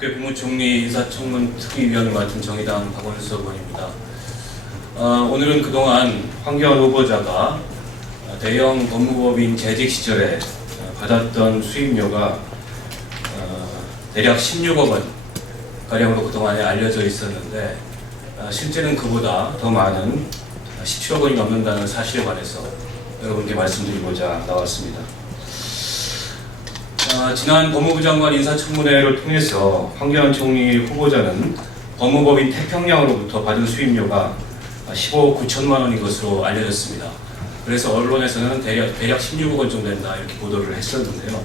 국회 국무총리 인사청문 특위위원을 맡은 정의당 박원순 의원입니다. 오늘은 그동안 황교안 후보자가 대형 법무법인 재직 시절에 받았던 수임료가 대략 16억 원 가량으로 그동안에 알려져 있었는데 실제는 그보다 더 많은 17억 원이 넘는다는 사실에 관해서 여러분께 말씀드리고자 나왔습니다. 지난 법무부 장관 인사청문회를 통해서 황교안 총리 후보자는 법무법인 태평양으로부터 받은 수임료가 15억 9천만 원인 것으로 알려졌습니다. 그래서 언론에서는 대략 16억 원 정도 된다 이렇게 보도를 했었는데요.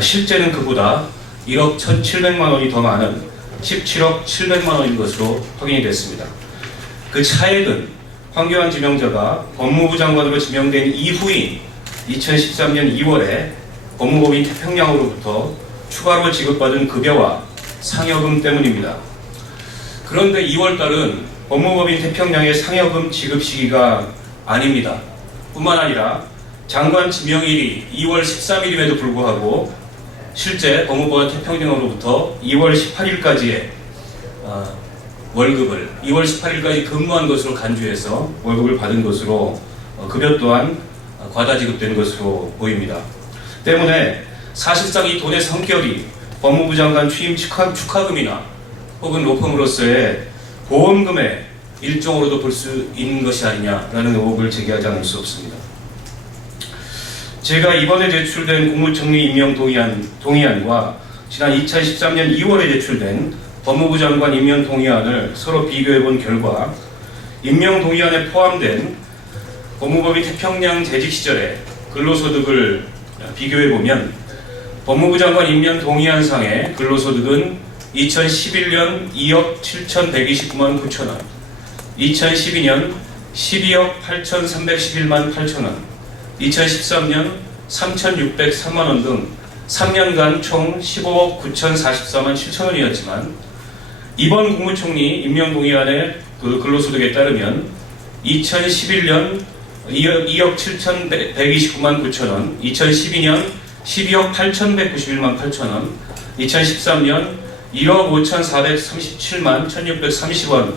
실제는 그보다 1억 1,700만 원이 더 많은 17억 700만 원인 것으로 확인이 됐습니다. 그 차액은 황교안 지명자가 법무부 장관으로 지명된 이후인 2013년 2월에 법무법인 태평양으로부터 추가로 지급받은 급여와 상여금 때문입니다. 그런데 2월달은 법무법인 태평양의 상여금 지급 시기가 아닙니다. 뿐만 아니라 장관 지명일이 2월 13일임에도 불구하고 실제 법무법인 태평양으로부터 2월 18일까지의 월급을 2월 18일까지 근무한 것으로 간주해서 월급을 받은 것으로 급여 또한 과다 지급된 것으로 보입니다. 때문에 사실상 이 돈의 성격이 법무부 장관 취임 축하금이나 혹은 로펌으로서의 보험금의 일종으로도 볼 수 있는 것이 아니냐라는 의혹을 제기하지 않을 수 없습니다. 제가 이번에 제출된 국무총리 임명 동의안과 지난 2013년 2월에 제출된 법무부 장관 임명 동의안을 서로 비교해 본 결과 임명 동의안에 포함된 법무법인 태평양 재직 시절의 근로소득을 비교해보면 법무부 장관 임명 동의안상의 근로소득은 2011년 2억 7,129만 9천 원, 2012년 12억 8,311만 8천 원, 2013년 3,603만 원 등 3년간 총 15억 9,044만 7천 원이었지만 이번 국무총리 임명 동의안의 그 근로소득에 따르면 2011년 2억 7,129만 9천 원, 2012년 12억 8,191만 8천 원, 2013년 1억 5,437만 1,630원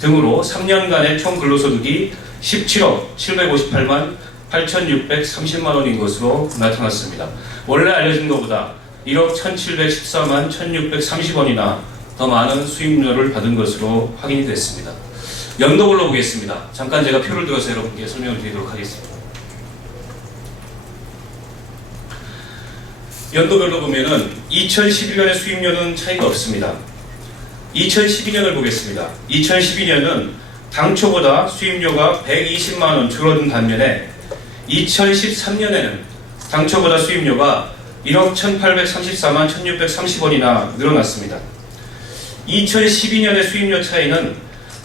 등으로 3년간의 총 근로소득이 17억 758만 8,630만 원인 것으로 나타났습니다. 원래 알려진 것보다 1억 1,714만 1,630원이나 더 많은 수임료를 받은 것으로 확인이 됐습니다. 연도별로 보겠습니다. 잠깐 제가 표를 들어서 여러분께 설명을 드리도록 하겠습니다. 연도별로 보면은 2011년의 수임료는 차이가 없습니다. 2012년을 보겠습니다. 2012년은 당초보다 수임료가 120만 원 줄어든 반면에 2013년에는 당초보다 수임료가 1억 1,834만 1,630원이나 늘어났습니다. 2012년의 수임료 차이는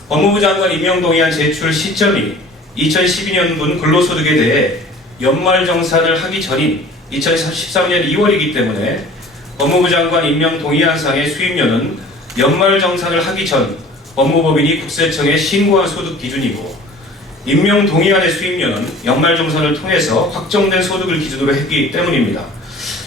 법무부 장관 임명 동의안 제출 시점이 2012년분 근로소득에 대해 연말정산을 하기 전인 2013년 2월이기 때문에 법무부 장관 임명 동의안상의 수임료는 연말정산을 하기 전 법무법인이 국세청에 신고한 소득 기준이고 임명 동의안의 수임료는 연말정산을 통해서 확정된 소득을 기준으로 했기 때문입니다.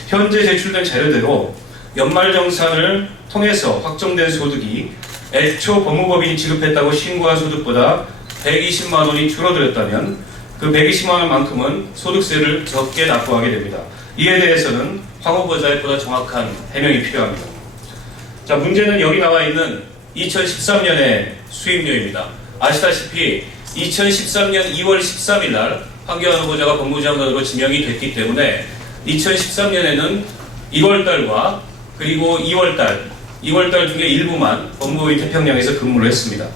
현재 제출된 자료대로 연말정산을 통해서 확정된 소득이 애초 법무법인이 지급했다고 신고한 소득보다 120만 원이 줄어들었다면 그 120만 원만큼은 소득세를 적게 납부하게 됩니다. 이에 대해서는 황 후보자의 보다 정확한 해명이 필요합니다. 자, 문제는 여기 나와 있는 2013년의 수임료입니다. 아시다시피 2013년 2월 13일 날 황교안 후보자가 법무부 장관으로 지명이 됐기 때문에 2013년에는 1월달과 그리고 2월달 중에 일부만 법무법인 태평양에서 근무를 했습니다.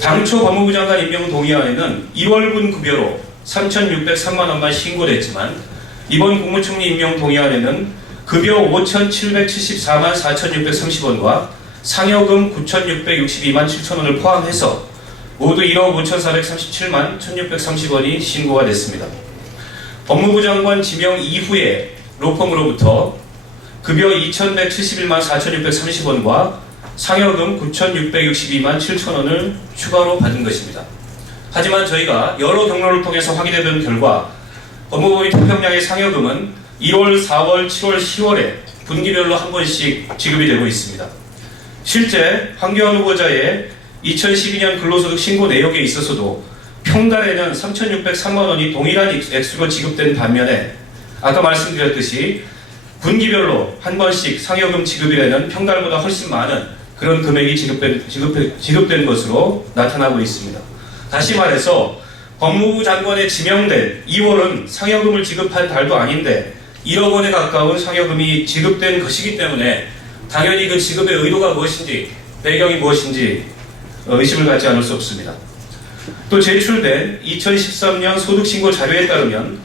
당초 법무부 장관 임명 동의안에는 2월분 급여로 3,603만 원만 신고됐지만 이번 국무총리 임명 동의안에는 급여 5,774만 4,630원과 상여금 9,662만 7천 원을 포함해서 모두 1억 5,437만 1,630원이 신고가 됐습니다. 법무부 장관 지명 이후에 로펌으로부터 급여 2,171만 4,630원과 상여금 9,662만 7천 원을 추가로 받은 것입니다. 하지만 저희가 여러 경로를 통해서 확인해본 결과 법무법인 태평양의 상여금은 1월, 4월, 7월, 10월에 분기별로 한 번씩 지급이 되고 있습니다. 실제 황교안 후보자의 2012년 근로소득 신고 내역에 있어서도 평달에는 3,603만 원이 동일한 액수로 지급된 반면에 아까 말씀드렸듯이 분기별로 한 번씩 상여금 지급이라는 평달보다 훨씬 많은 그런 금액이 지급된 것으로 나타나고 있습니다. 다시 말해서 법무부 장관에 지명된 2월은 상여금을 지급한 달도 아닌데 1억 원에 가까운 상여금이 지급된 것이기 때문에 당연히 그 지급의 의도가 무엇인지 배경이 무엇인지 의심을 갖지 않을 수 없습니다. 또 제출된 2013년 소득신고 자료에 따르면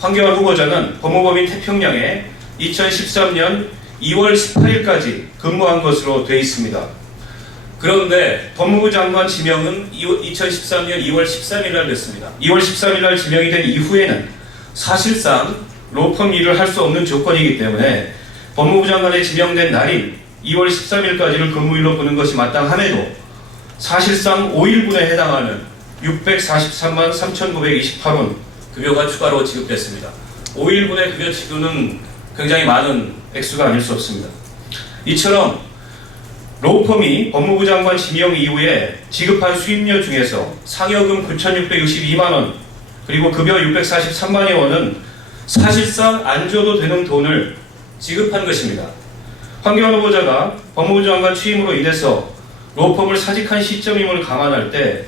황교안 후보자는 법무법인 태평양에 2013년 2월 18일까지 근무한 것으로 되어 있습니다. 그런데 법무부 장관 지명은 2013년 2월 13일 날 됐습니다. 2월 13일 날 지명이 된 이후에는 사실상 로펌 일을 할 수 없는 조건이기 때문에 법무부 장관에 지명된 날인 2월 13일까지를 근무일로 보는 것이 마땅함에도 사실상 5일분에 해당하는 643만 3,928원 급여가 추가로 지급됐습니다. 5일분의 급여 지급은 굉장히 많은 액수가 아닐 수 없습니다. 이처럼 로펌이 법무부 장관 지명 이후에 지급한 수임료 중에서 상여금 9,662만 원 그리고 급여 643만여 원은 사실상 안 줘도 되는 돈을 지급한 것입니다. 황교안 후보자가 법무부 장관 취임으로 인해서 로펌을 사직한 시점임을 감안할 때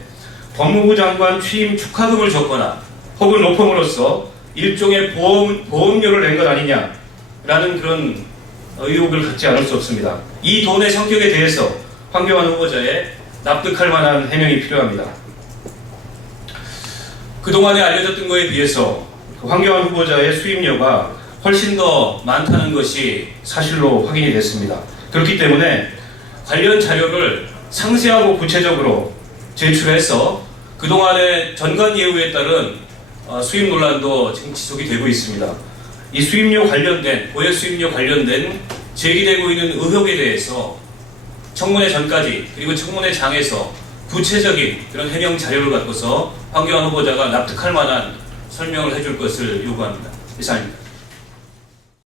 법무부 장관 취임 축하금을 줬거나 혹은 로펌으로서 일종의 보험료를 낸 것 아니냐라는 그런 의혹을 갖지 않을 수 없습니다. 이 돈의 성격에 대해서 황교안 후보자의 납득할 만한 해명이 필요합니다. 그동안에 알려졌던 것에 비해서 황교안 후보자의 수임료가 훨씬 더 많다는 것이 사실로 확인이 됐습니다. 그렇기 때문에 관련 자료를 상세하고 구체적으로 제출해서 그동안의 전관 예우에 따른 수임 논란도 지금 지속이 되고 있습니다. 이 수임료 관련된, 고액 수임료 관련된 제기되고 있는 의혹에 대해서 청문회 전까지 그리고 청문회 장에서 구체적인 그런 해명 자료를 갖고서 황교안 후보자가 납득할 만한 설명을 해줄 것을 요구합니다. 이상입니다.